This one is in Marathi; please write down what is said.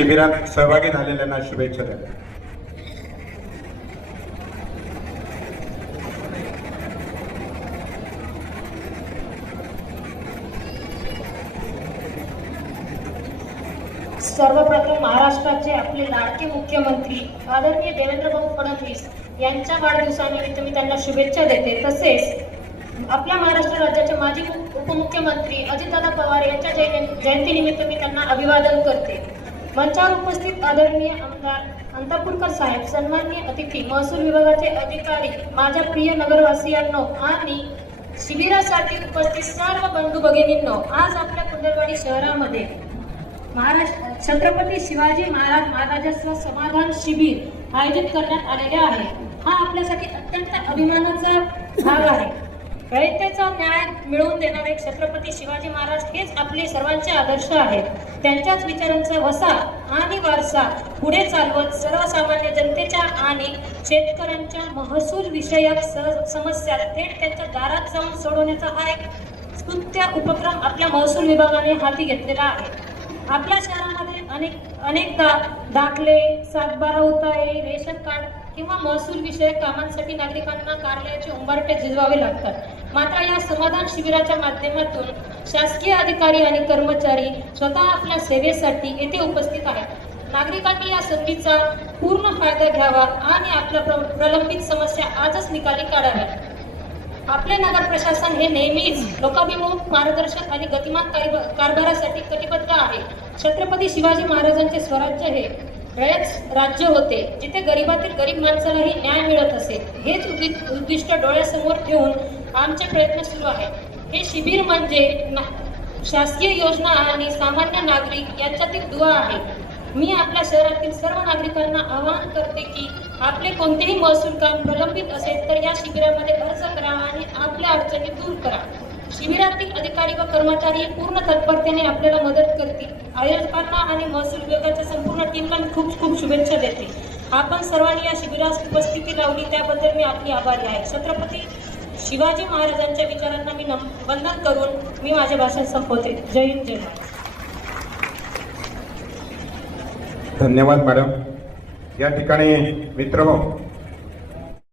शिबिरात सहभागी झालेल्यांना शुभेच्छा द्या. सर्वप्रथम महाराष्ट्राचे आपले लाडके मुख्यमंत्री आदरणीय देवेंद्रभाऊ फडणवीस यांच्या वाढदिवसानिमित्त मी त्यांना शुभेच्छा देते. तसेच आपल्या महाराष्ट्र राज्याचे माजी उपमुख्यमंत्री अजितदादा पवार यांच्या जयंतीनिमित्त मी त्यांना अभिवादन करते. मंचावर उपस्थित आदरणीय आमदार अंतापूरकर साहेब, सन्माननीय अतिथी, महसूल विभागाचे अधिकारी, माझ्या प्रिय नगरवासियांनो आणि शिबिरासाठी उपस्थित सर्व बंधू भगिनींनो, आज आपल्या कुंदलवाडी शहरामध्ये छत्रपती शिवाजी महाराजस्व समाधान शिबिर आयोजित करण्यात आलेले आहे. हा आपल्यासाठी अत्यंत अभिमानाचा भाग आहे. रयतेचा न्याय मिळवून देणारे छत्रपती शिवाजी महाराज हेच आपले सर्वांचे आदर्श आहेत. त्यांच्याच विचारांचा वसा आणि वारसा पुढे चालवत सर्वसामान्य जनतेच्या आणि शेतकऱ्यांच्या महसूल विषयक समस्या थेट त्यांच्या दारात जाऊन सोडवण्याचा हा एक स्तुत्य उपक्रम आपल्या महसूल विभागाने हाती घेतलेला आहे. आपल्या शहरामध्ये अनेकदा दाखले, सातबारा उतारे, रेशन कार्ड किंवा महसूल विषयक कामांसाठी नागरिकांना कार्यालयाचे उंबरठे झिजवावे लागतात. मात्र या समाधान शिबिराच्या माध्यमातून शासकीय अधिकारी आणि कर्मचारी स्वतः आपल्या सेवेसाठी येथे उपस्थित आहेत. नागरिकांनी या संधीचा पूर्ण फायदा घ्यावा आणि आपल्या प्रलंबित समस्या आजच निकाली काढाव्या. आपले नगर प्रशासन हे नेहमीच लोकाभिमुख, पारदर्शक आणि गतिमान कारभारासाठी कटिबद्ध आहे. छत्रपती शिवाजी महाराजांचे स्वराज्य हे रयत राज्य होते, जिथे गरीबातील गरीब माणसालाही न्याय मिळत असे. हेच उद्दिष्ट डोळ्यासमोर ठेवून आमचे प्रयत्न सुरू आहेत. हे शिबिर म्हणजे शासकीय योजना आणि सामान्य नागरिक यांच्यातील दुवा आहे. मी आपल्या शहरातील सर्व नागरिकांना आवाहन करते की आपले कोणतेही महसूल काम प्रलंबित असेल तर या शिबिरामध्ये अर्ज करा आणि आपल्या अडचणी दूर करा. शिबिरातील अधिकारी व कर्मचारी पूर्ण तत्परतेने आपल्याला मदत करतील. आयोजकांना आणि महसूल विभागाच्या संपूर्ण टीमला खूप खूप शुभेच्छा देते. आपण सर्वांनी या शिबिरास उपस्थिती लावली त्याबद्दल मी आपली आभारी आहे. छत्रपती शिवाजी महाराजांच्या विचारांना मी वंदन करून मी माझे भाषण संपवते. जय हिंद, जय महाराज. धन्यवाद मॅडम. या ठिकाणी मित्रहो,